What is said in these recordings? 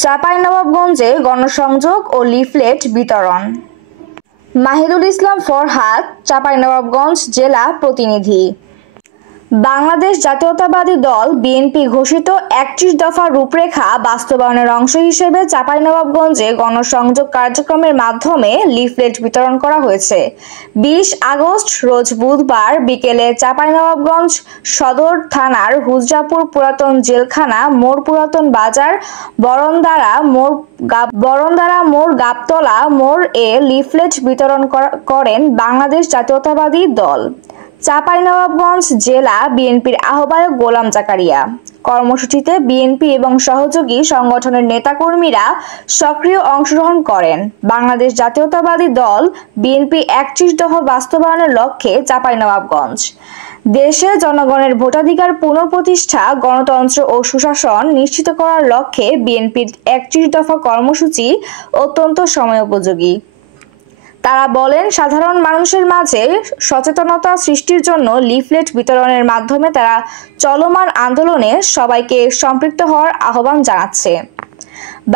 চাঁপাইনবাবগঞ্জে গণসংযোগ ও লিফলেট বিতরণ। মাহিদুল ইসলাম ফরহাদ, চাঁপাইনবাবগঞ্জ জেলা প্রতিনিধি। বাংলাদেশ জাতীয়তাবাদী দল বিএনপি ঘোষিত ৩১ দফা রূপরেখা বাস্তবায়নের অংশ হিসেবে চাঁপাইনবাবগঞ্জে গণসংযোগ কার্যক্রমের মাধ্যমে লিফলেট বিতরণ করা হয়েছে। ২০ আগস্ট রোজ বুধবার বিকেলে চাঁপাইনবাবগঞ্জ সদর থানার হুজরাপুর পুরাতন জেলখানা মোড়, পুরাতন বাজার, বরণদারা মোড়, গাবতলা মোড় এ লিফলেট বিতরণ করেন বাংলাদেশ জাতীয়তাবাদী দল চাঁপাইনবাবগঞ্জ জেলা বিএনপির আহ্বায়ক গোলাম জাকারিয়া। কর্মসূচিতে বিএনপি এবং সহযোগী সংগঠনের নেতাকর্মীরা সক্রিয় অংশগ্রহণ করেন। বাংলাদেশ জাতীয়তাবাদী দল বিএনপি ৩১ দফা বাস্তবায়নের লক্ষ্যে চাঁপাইনবাবগঞ্জ দেশে জনগণের ভোটাধিকার পুনঃপ্রতিষ্ঠা, গণতন্ত্র ও সুশাসন নিশ্চিত করার লক্ষ্যে বিএনপির ৩১ দফা কর্মসূচি অত্যন্ত সময়োপযোগী। তারা বলেন, সাধারণ মানুষের মাঝে সচেতনতা সৃষ্টির জন্য লিফলেট বিতরণের মাধ্যমে তারা চলমান আন্দোলনে সবাইকে সম্পৃক্ত হওয়ার আহ্বান জানাচ্ছে।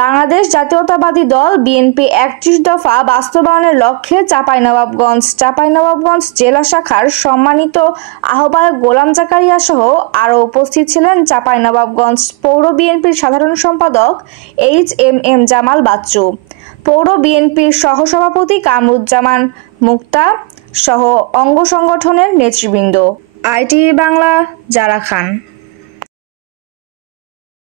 বাংলাদেশ জাতীয়তাবাদী দল বিএনপি ৩১ দফা বাস্তবায়নের লক্ষ্যে চাঁপাইনবাবগঞ্জ জেলা শাখার সম্মানিত আহ্বায়ক গোলাম জাকারিয়া সহ আরও উপস্থিত ছিলেন চাঁপাইনবাবগঞ্জ পৌর বিএনপির সাধারণ সম্পাদক HMM জামাল বাচ্চু, পৌর বিএনপির সহসভাপতি কামরুজ্জামান মুক্তা সহ অঙ্গ সংগঠনের নেতৃবৃন্দ। ITV বাংলা, জারা খান।